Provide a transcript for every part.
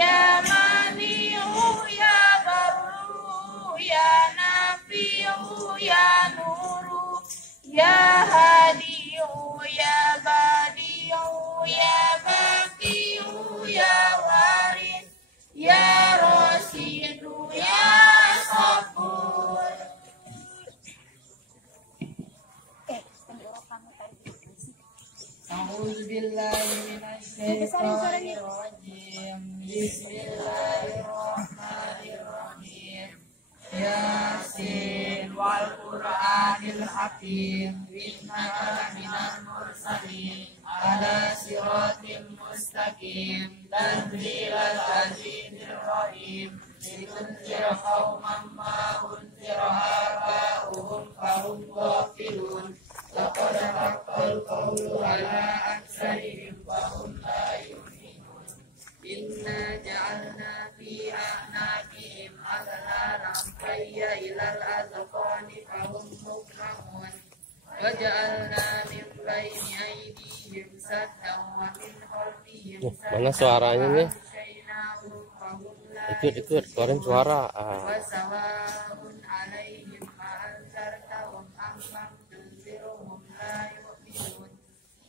Ya Mani'u ya Barru ya Nafi'u ya Nuru ya Hadi'u ya Badi'u ya Baqi'u ya Waris ya Rasidu ya Sabur. A'udzubillahi minasyaitonir rajim. Bismillahirrahmanirrahim. Yasin wal Qur'anil hakim. Innaka minal mursalin ala siratim mustaqim. Tanzilal azizir rahim. Litunzira qauman ma unzira aba'uhum fahum ghafilun. Laqad haqqal qawlu ala aktsarihim fahum la yu'minun. Inna ja'alna fi a'naqihim aghlalan fayya ilal azqani fahum muqmamun. Wa ja'alna min bayni aydihim saddan wa min khalfihim saddan. Mana suaranya nih? Ikut keluarin suara. Wasawa'un 'alaihim ma'anzartahum am lam tunzirhum la yu'minun.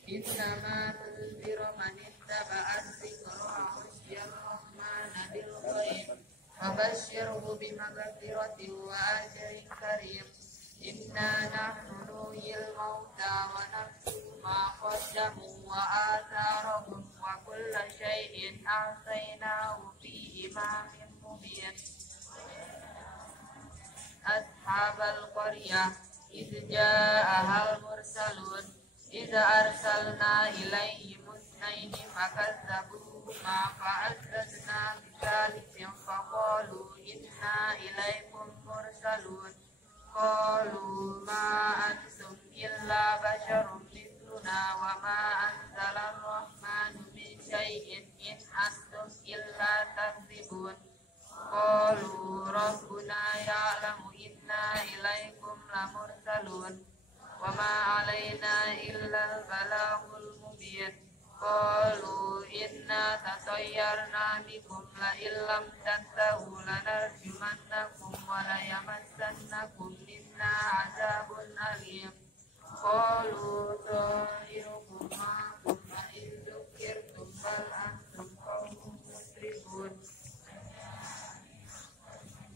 Innama tunziru man ittaba'a dzikra wa khashiya ar-rahmana bil ghaib. Fabashshirhu bimaghfiratin wa ajrin karim. Inna nahnu nuhyil mauta wa naktubu ma qaddamu wa atharahum wa kulla shay'in ahsaynahu fi imamin mubin. Ashabal qaryah idh ja'ahal mursalun idh arsalna ilaihim itsnaini fakazzabuhuma fa'azzazna bitsalisin faqalu inna ilaikum mursalun. Qalu ma antum illa basharun mithluna wa ma anzalar rahmanu min syai'in in antum illa takdzibun. Qalu rabbuna ya'lamu inna ilaikum lamursalun wa ma alaina illa al-balaghul mubin. Qalu inna tatayyarna bikum la illam tantahu lanarjumannakum wa la yamassannakum minna azabun alim. Qalu ta'irukum ma'akum wa in dzukirtum bal antum qaumun musrifun.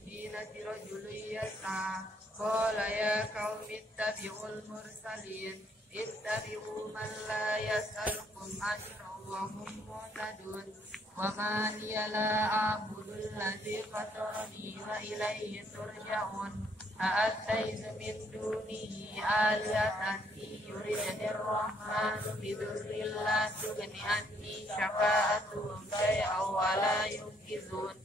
Dinati rajulun yas'a qala ya qaumi ittabi'ul mursalin ittabi'u man la yas'alukum ajran wa hum muhtadun. Wa ma liya la a'budu alladhi fatarani wa ilayhi turja'un. A'attaizu min dunihi alihatan yuridani ar-rahmanu bidurrin la tughni anni syafa'atuhum shay'an wa la yunqizun.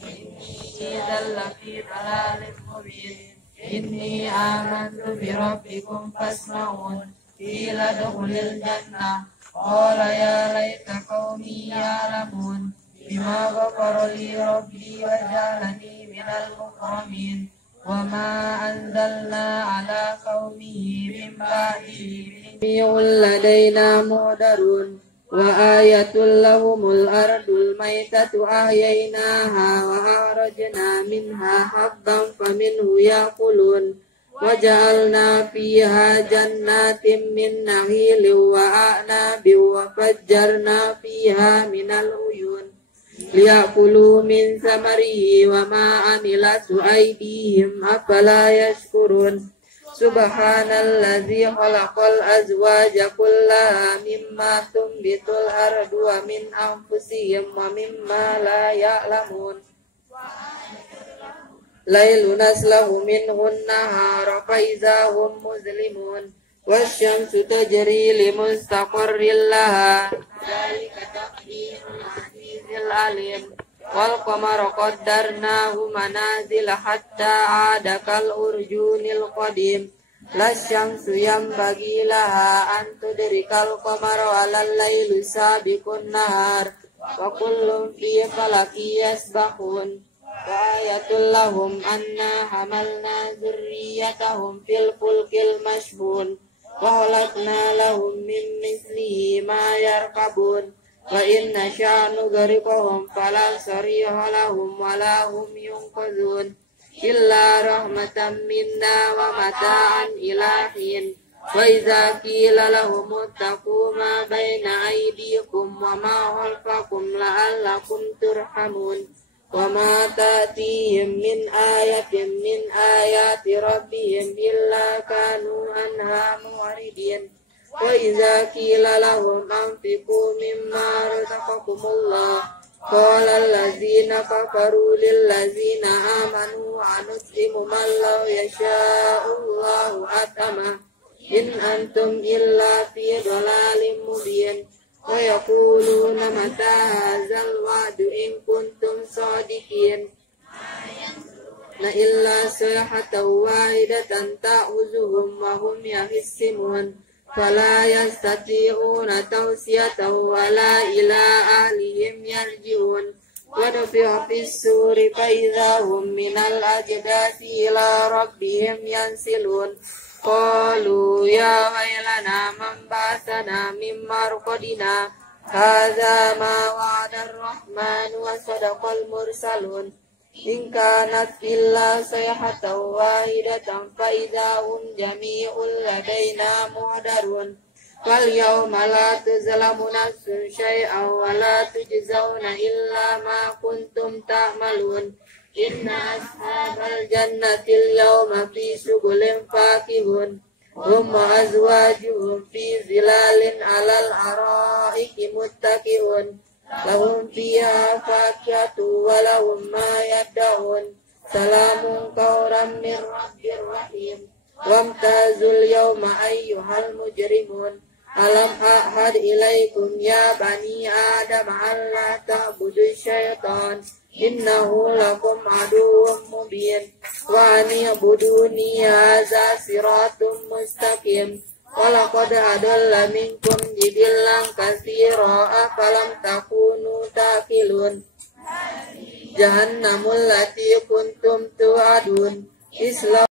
Inni idzal lafi dhalalin mubin. Inni amantu bi rabbikum fasma'un. Qila dukhulil jannah. Qala ya laita qaumi ya'lamun bima ghafara li rabbi wa ja'alani minal mukramin. Wa ma anzalna ala qaumihi min ba'dihi min ladaina mudarun. Wa ayatul lahumul ardul maitatu ahyainaha wa akhrajna minha habban faminhu yaqulun. Wa ja'alna fiha jannatin min nakhilin wa a'nabin wa fajjarna fiha minal uyun liyakulu min samarihi wa ma amilatu aydihim afala yashkurun. Subhanalladzi khalaqal azwaja kullaha mimma tumbitul ardu wa min anfusihim wa mimma la ya'lamun. Lailun aslahu minhun nahara fa izahum muzlimun. Wasyamsu tajri limustaqarril laha. Dzalika taqdirul azizil alim. Wal qamara qaddarnahu manazila hatta adakal urjunil qadim. Lasyamsu yanbaghi laha an tudrikal qamara walal lailu sabiqun nahar. Wa kullun fi falaki yasbahun. Wa ayatul lahum anna hamalna dzurriyyatahum fil fulkil mashhun. Wa khalaqna lahum min mislihi ma yarkabun. wa in nasha nughriqhum fala sariha lahum wa la hum yunqadhun illa rahmatan minna wa mata'an ila hin. Wa idza qila lahum ittaqu ma baina aydikum wa ma khalfakum la'allakum turhamun. Wa ma ta'tihim min ayatin min ayati rabbihim illa kanu anha mu'ridin. Wa idza qila lahum anfiqu mimma razaqakumullah qala allazina kafaru lil ladzina amanu anut'imu man law yasha'ullahu at'ama in antum illa fi dhalalin mubin. Wa yaquluna mata hadzal wa'du in kuntum shadiqin. La illa sayhatan wahidatan ta'uzuhum wa hum yahissimun fala yastati'una tawsiyatan wala ila ahlihim yarji'un. Wa nufi'a fis suri fa idza hum minal ajdasi ila rabbihim yansilun. Qalu ya wailana man ba'athana min marqadina hadza ma wa'ada ar-rahmanu wa sadaqal mursalun. In kanat illa sayhatan wahidatan fa idza hum jami'un ladaina muhdarun. Fal yawma la tuzlamu nafsun syai'an wa la tujzauna illa ma kuntum ta'malun. Inna ashabal jannatil yawma fi syughulin fakihun hum wa azwajuhum fi zilalin alal araiki muttaqiun lahum fiha fakihatu wa lahum ma yad'un salamun qawlan min rabbir rahim. Wamtazul yawma ayyuhal mujrimun alam ahad ilaikum ya bani adam alla ta'budu syaitan innahu lakum aduwwum mubin wa an'buduni hadza siratun mustaqim. Wa laqad adalla minkum jibillan katsira afalam takunu taqilun. Jahannamul lati kuntum tu'adun islahu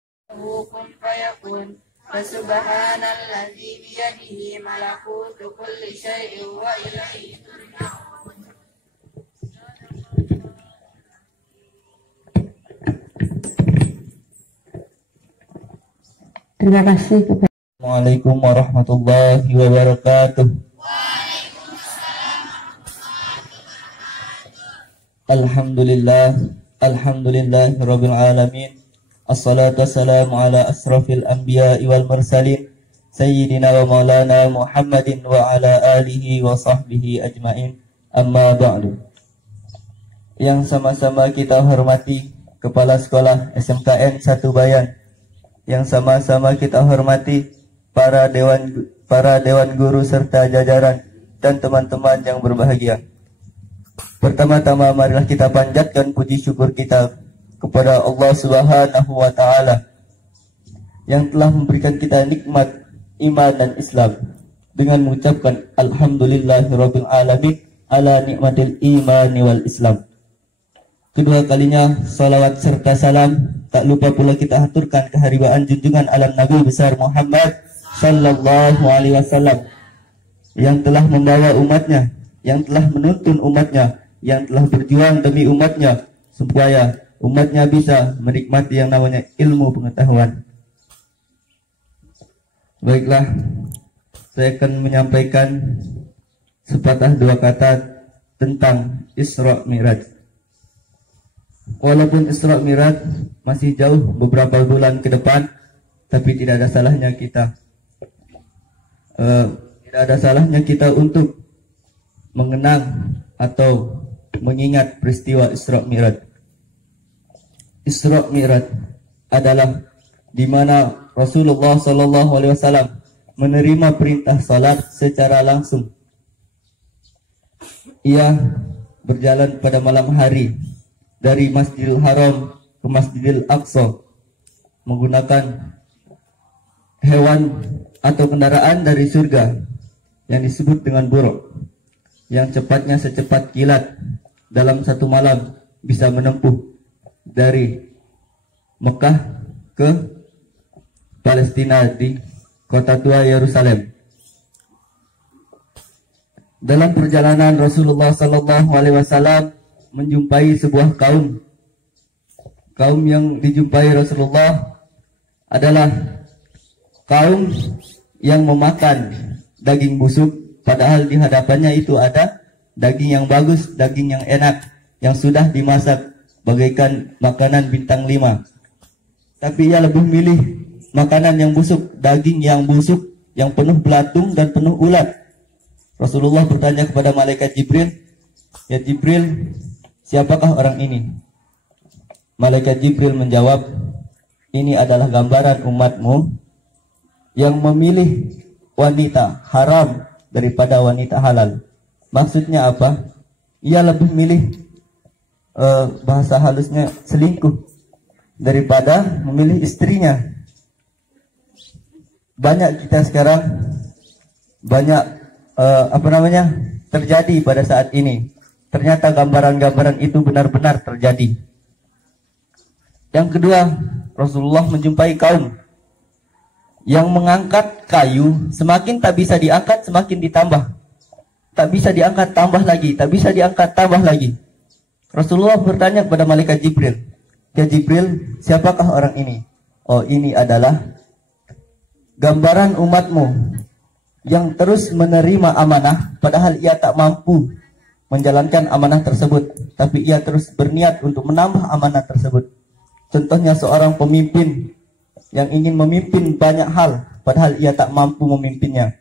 kun fayakun. Fasubhanallazi biyadihi malakutu kulli syai'in wa ilaihi turja'un. Terima kasih. Assalamualaikum warahmatullahi wabarakatuh. Alhamdulillah, alhamdulillah rabbil alamin. Assalatu wassalamu ala asrafil anbiya'i wal mursalin sayyidina wa maulana Muhammadin wa ala alihi wa sahbihi ajmain. Amma ba'du. Yang sama-sama kita hormati Kepala Sekolah SMKN 1 Bayan, yang sama-sama kita hormati para dewan guru serta jajaran dan teman-teman yang berbahagia. Pertama-tama marilah kita panjatkan puji syukur kita kepada Allah Subhanahu wa taala yang telah memberikan kita nikmat iman dan Islam dengan mengucapkan alhamdulillahirabbil alamin ala nikmatil imani wal Islam. Kedua kalinya salawat serta salam tak lupa pula kita aturkan keharibaan junjungan alam Nabi besar Muhammad sallallahu alaihi wasallam yang telah membawa umatnya, yang telah menuntun umatnya, yang telah berjuang demi umatnya supaya umatnya bisa menikmati yang namanya ilmu pengetahuan. Baiklah, saya akan menyampaikan sepatah dua kata tentang Isra Mi'raj. Walaupun Isra Mi'raj masih jauh beberapa bulan ke depan, tapi tidak ada salahnya kita untuk mengenang atau mengingat peristiwa Isra Mi'raj. Isra Mi'raj adalah di mana Rasulullah SAW menerima perintah salat secara langsung. Ia berjalan pada malam hari dari Masjidil Haram ke Masjidil Aqsa menggunakan hewan atau kendaraan dari surga yang disebut dengan buruk, yang cepatnya secepat kilat dalam satu malam bisa menempuh dari Mekah ke Palestina di kota tua Yerusalem. Dalam perjalanan Rasulullah Sallallahu Alaihi Wasallam menjumpai sebuah kaum. Kaum yang dijumpai Rasulullah adalah kaum yang memakan daging busuk, padahal di hadapannya itu ada daging yang bagus, daging yang enak, yang sudah dimasak bagaikan makanan bintang 5. Tapi ia lebih milih makanan yang busuk, daging yang busuk, yang penuh belatung dan penuh ulat. Rasulullah bertanya kepada malaikat Jibril, "Ya Jibril, siapakah orang ini?" Malaikat Jibril menjawab, "Ini adalah gambaran umatmu yang memilih wanita haram daripada wanita halal." Maksudnya apa? Ia lebih milih bahasa halusnya selingkuh daripada memilih istrinya. Banyak kita sekarang terjadi pada saat ini. Ternyata gambaran-gambaran itu benar-benar terjadi. Yang kedua, Rasulullah menjumpai kaum yang mengangkat kayu, semakin tak bisa diangkat, semakin ditambah. Tak bisa diangkat, tambah lagi. Tak bisa diangkat, tambah lagi. Rasulullah bertanya kepada malaikat Jibril, "Ya Jibril, siapakah orang ini?" "Oh, ini adalah gambaran umatmu yang terus menerima amanah, padahal ia tak mampu menjalankan amanah tersebut. Tapi ia terus berniat untuk menambah amanah tersebut. Contohnya seorang pemimpin yang ingin memimpin banyak hal, padahal ia tak mampu memimpinnya."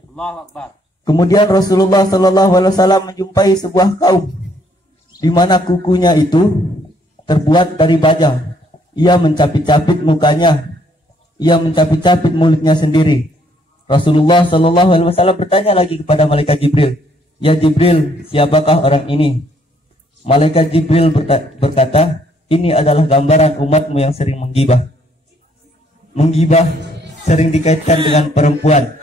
Allahu Akbar. Kemudian Rasulullah SAW menjumpai sebuah kaum di mana kukunya itu terbuat dari baja. Ia mencapit-capit mukanya, ia mencapit-capit mulutnya sendiri. Rasulullah SAW bertanya lagi kepada malaikat Jibril, "Ya Jibril, siapakah orang ini?" Malaikat Jibril berkata, "Ini adalah gambaran umatmu yang sering menggibah." Menggibah sering dikaitkan dengan perempuan.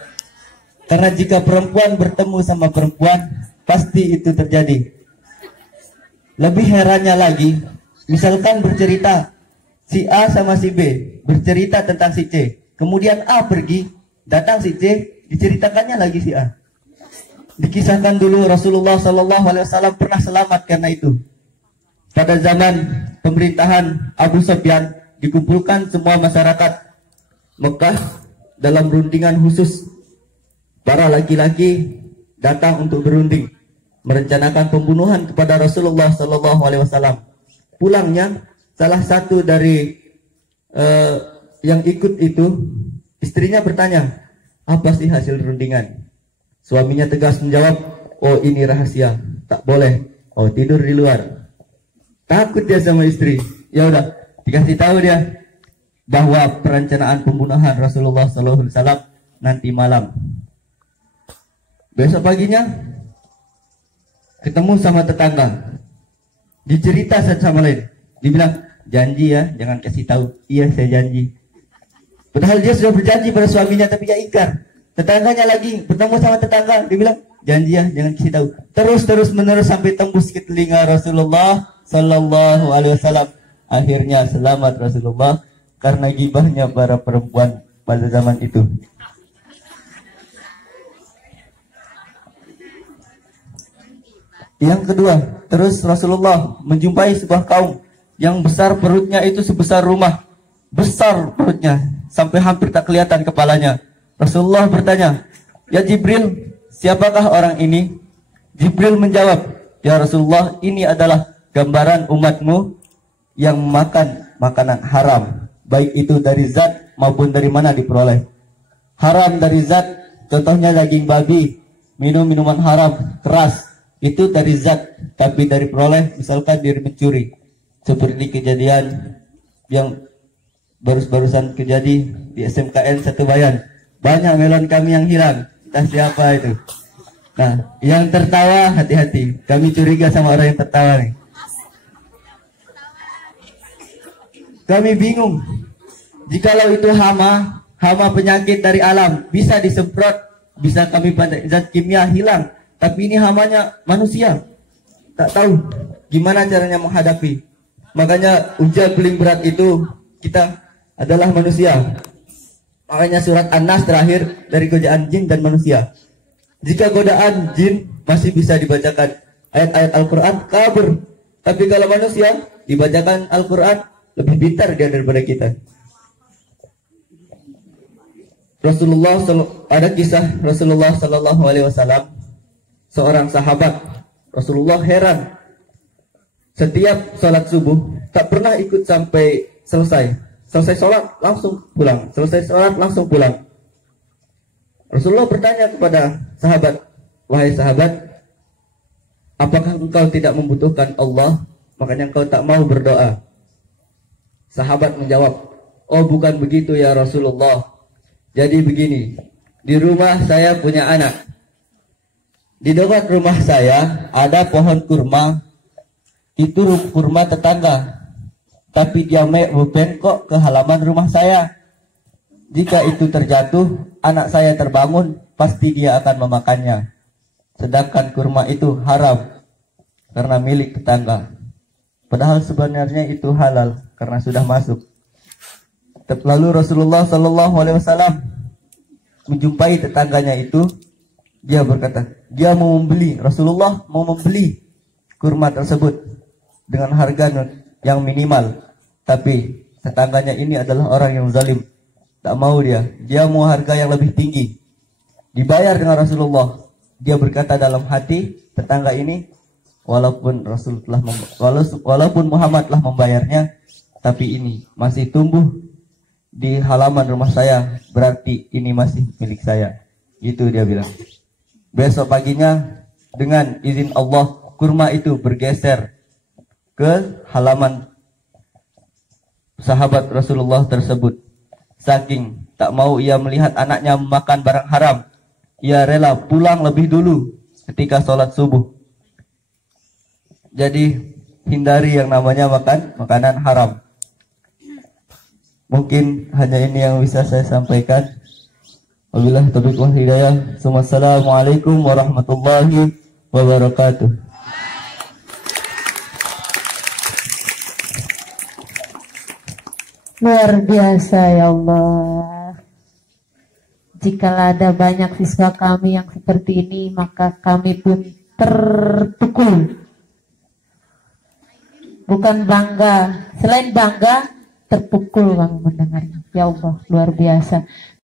Karena jika perempuan bertemu sama perempuan, pasti itu terjadi. Lebih herannya lagi, misalkan bercerita si A sama si B, bercerita tentang si C. Kemudian A pergi, datang si C, diceritakannya lagi si A. Dikisahkan dulu Rasulullah SAW pernah selamat karena itu. Pada zaman pemerintahan Abu Sufyan, dikumpulkan semua masyarakat Mekah dalam rundingan khusus. Para laki-laki datang untuk berunding, merencanakan pembunuhan kepada Rasulullah SAW. Pulangnya, salah satu dari yang ikut itu, istrinya bertanya, "Apa sih hasil rundingan?" Suaminya tegas menjawab, "Oh, ini rahasia, tak boleh. Oh, tidur di luar." Takut dia sama istri. Ya udah, dikasih tahu dia bahwa perencanaan pembunuhan Rasulullah SAW nanti malam. Besok paginya ketemu sama tetangga, dicerita satu sama lain. Dibilang, "Janji ya, jangan kasih tahu." "Iya, saya janji." Padahal dia sudah berjanji pada suaminya, tapi dia ingkar. Tetangganya lagi bertemu sama tetangga, dia bilang, "Janji ya, jangan kasih tahu." Terus menerus sampai tembus ke telinga Rasulullah Sallallahu Alaihi Wasallam. Akhirnya selamat Rasulullah karena gibahnya para perempuan pada zaman itu. Yang kedua, terus Rasulullah menjumpai sebuah kaum yang besar perutnya itu sebesar rumah. Besar perutnya, sampai hampir tak kelihatan kepalanya. Rasulullah bertanya, "Ya Jibril, siapakah orang ini?" Jibril menjawab, "Ya Rasulullah, ini adalah gambaran umatmu yang makan makanan haram, baik itu dari zat maupun dari mana diperoleh. Haram dari zat, contohnya daging babi, minum minuman haram, keras, itu dari zat, tapi dari peroleh misalkan dari mencuri. Seperti kejadian yang barusan terjadi di SMKN Satu Bayan. Banyak melon kami yang hilang, entah siapa itu. Nah, yang tertawa hati-hati, kami curiga sama orang yang tertawa nih. Kami bingung, jikalau itu hama penyakit dari alam, bisa disemprot, bisa kami pada zat kimia hilang. Tapi ini hamanya manusia, tak tahu gimana caranya menghadapi. Makanya ujian paling berat itu kita adalah manusia. Makanya surat An-Nas terakhir dari godaan jin dan manusia. Jika godaan jin masih bisa dibacakan ayat-ayat Al-Quran, kabur. Tapi kalau manusia dibacakan Al-Quran, lebih pintar dia daripada kita. Ada kisah Rasulullah Sallallahu Alaihi Wasallam, seorang sahabat. Rasulullah heran, setiap sholat subuh tak pernah ikut sampai selesai. Selesai sholat langsung pulang. Selesai sholat langsung pulang. Rasulullah bertanya kepada sahabat, wahai sahabat, apakah engkau tidak membutuhkan Allah, makanya engkau tak mau berdoa? Sahabat menjawab, oh bukan begitu ya Rasulullah. Jadi begini, di rumah saya punya anak. Di dekat rumah saya ada pohon kurma. Itu kurma tetangga, tapi dia bengkok ke halaman rumah saya. Jika itu terjatuh, anak saya terbangun, pasti dia akan memakannya. Sedangkan kurma itu haram karena milik tetangga. Padahal sebenarnya itu halal karena sudah masuk. Lalu Rasulullah Sallallahu Alaihi Wasallam menjumpai tetangganya itu. Dia berkata, dia mau membeli. Rasulullah mau membeli kurma tersebut dengan harga yang minimal. Tapi tetangganya ini adalah orang yang zalim. Tak mau dia. Dia mau harga yang lebih tinggi. Dibayar dengan Rasulullah. Dia berkata dalam hati, tetangga ini, walaupun Muhammad telah membayarnya, tapi ini masih tumbuh di halaman rumah saya, berarti ini masih milik saya. Itu dia bilang. Besok paginya dengan izin Allah, kurma itu bergeser ke halaman sahabat Rasulullah tersebut. Saking tak mau ia melihat anaknya makan barang haram, ia rela pulang lebih dulu ketika sholat subuh. Jadi hindari yang namanya makan makanan haram. Mungkin hanya ini yang bisa saya sampaikan. Wabillahi taufiq wal hidayah. Assalamualaikum warahmatullahi wabarakatuh. Luar biasa ya Allah. Jika ada banyak siswa kami yang seperti ini, maka kami pun terpukul. Bukan bangga, selain bangga, terpukul bang mendengarnya. Ya Allah, luar biasa.